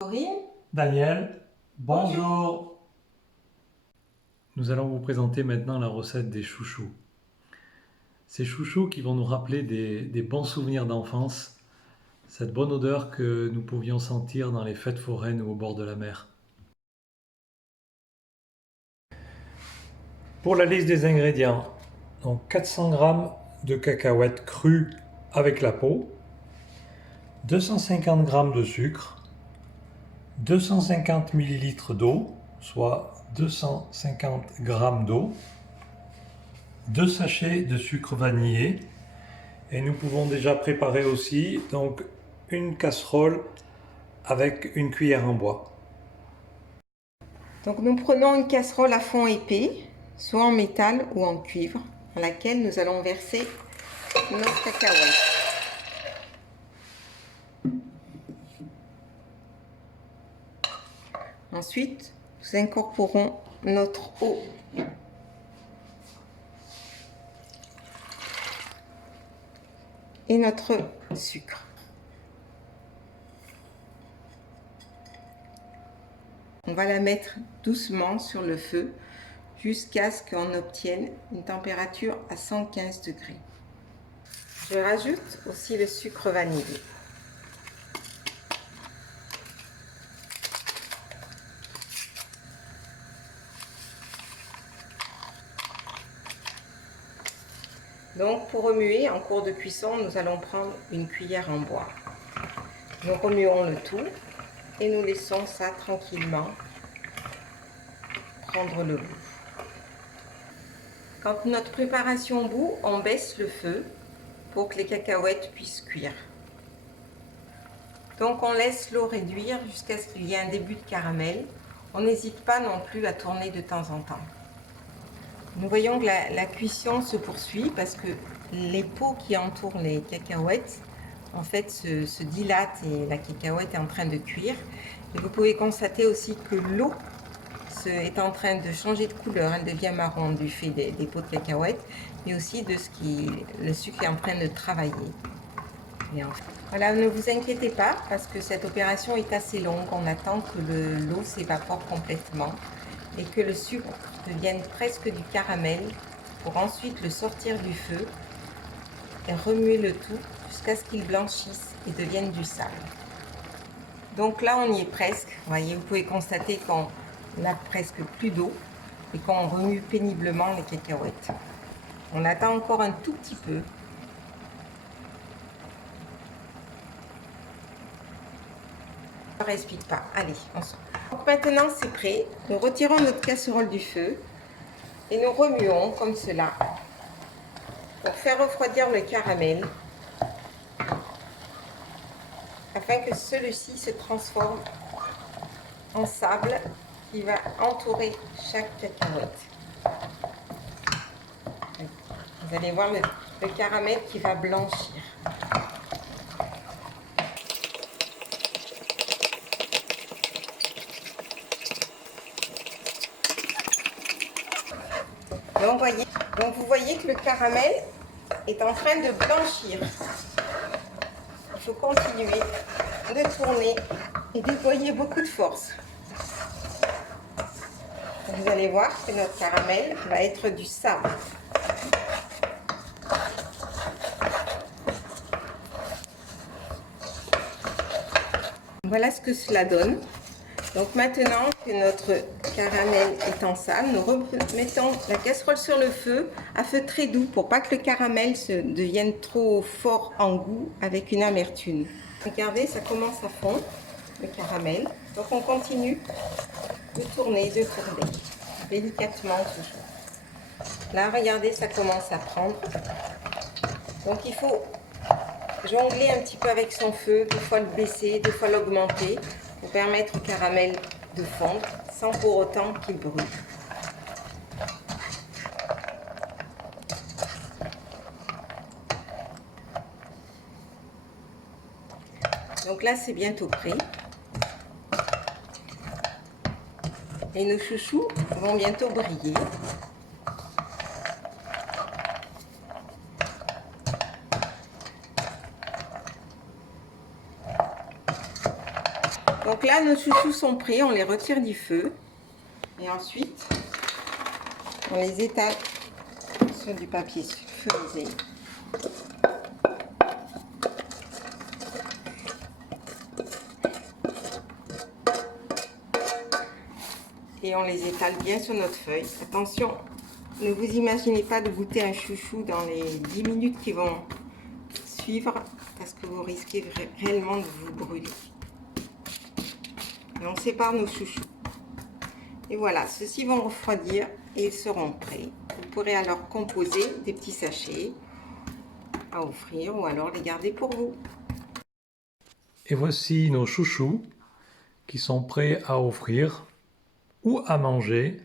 Corinne. Daniel, bonjour. Nous allons vous présenter maintenant la recette des chouchous. Ces chouchous qui vont nous rappeler des bons souvenirs d'enfance, cette bonne odeur que nous pouvions sentir dans les fêtes foraines ou au bord de la mer. Pour la liste des ingrédients, donc 400 g de cacahuètes crues avec la peau, 250 g de sucre, 250 ml d'eau, soit 250 g d'eau, 2 sachets de sucre vanillé, et nous pouvons déjà préparer aussi donc une casserole avec une cuillère en bois. Donc nous prenons une casserole à fond épais, soit en métal ou en cuivre, dans laquelle nous allons verser nos cacahuètes. Ensuite, nous incorporons notre eau. Et notre sucre. On va la mettre doucement sur le feu jusqu'à ce qu'on obtienne une température à 115 degrés. Je rajoute aussi le sucre vanillé. Donc pour remuer en cours de cuisson, nous allons prendre une cuillère en bois. Nous remuons le tout et nous laissons ça tranquillement prendre le goût. Quand notre préparation bout, on baisse le feu pour que les cacahuètes puissent cuire. Donc on laisse l'eau réduire jusqu'à ce qu'il y ait un début de caramel. On n'hésite pas non plus à tourner de temps en temps. Nous voyons que la cuisson se poursuit parce que les peaux qui entourent les cacahuètes en fait se dilatent et la cacahuète est en train de cuire. Et vous pouvez constater aussi que l'eau est en train de changer de couleur, elle devient marron du fait des peaux de cacahuètes, mais aussi de ce qui le sucre est en train de travailler. Et enfin, voilà, ne vous inquiétez pas parce que cette opération est assez longue. On attend que l'eau s'évapore complètement et que le sucre devienne presque du caramel pour ensuite le sortir du feu et remuer le tout jusqu'à ce qu'il blanchisse et devienne du sable. Donc là on y est presque, vous voyez, vous pouvez constater qu'on n'a presque plus d'eau et qu'on remue péniblement les cacahuètes. On attend encore un tout petit peu. Je ne explique pas. Allez, on sort. Donc maintenant c'est prêt. Nous retirons notre casserole du feu et nous remuons comme cela pour faire refroidir le caramel afin que celui-ci se transforme en sable qui va entourer chaque cacahuète. Vous allez voir le caramel qui va blanchir. Donc vous voyez que le caramel est en train de blanchir. Il faut continuer de tourner et déployer beaucoup de force. Vous allez voir que notre caramel va être du sable. Voilà ce que cela donne. Donc maintenant que notre caramel est en sable, nous remettons la casserole sur le feu à feu très doux pour pas que le caramel devienne trop fort en goût avec une amertume. Regardez, ça commence à fondre, le caramel. Donc on continue de tourner, délicatement toujours. Là, regardez, ça commence à prendre. Donc il faut jongler un petit peu avec son feu, des fois le baisser, des fois l'augmenter, pour permettre au caramel de fondre sans pour autant qu'il brûle. Donc là c'est bientôt prêt. Et nos chouchous vont bientôt briller. Donc là, nos chouchous sont prêts, on les retire du feu. Et ensuite, on les étale sur du papier sulfurisé. Et on les étale bien sur notre feuille. Attention, ne vous imaginez pas de goûter un chouchou dans les 10 minutes qui vont suivre, parce que vous risquez réellement de vous brûler. Et on sépare nos chouchous. Et voilà, ceux-ci vont refroidir et ils seront prêts. Vous pourrez alors composer des petits sachets à offrir ou alors les garder pour vous. Et voici nos chouchous qui sont prêts à offrir ou à manger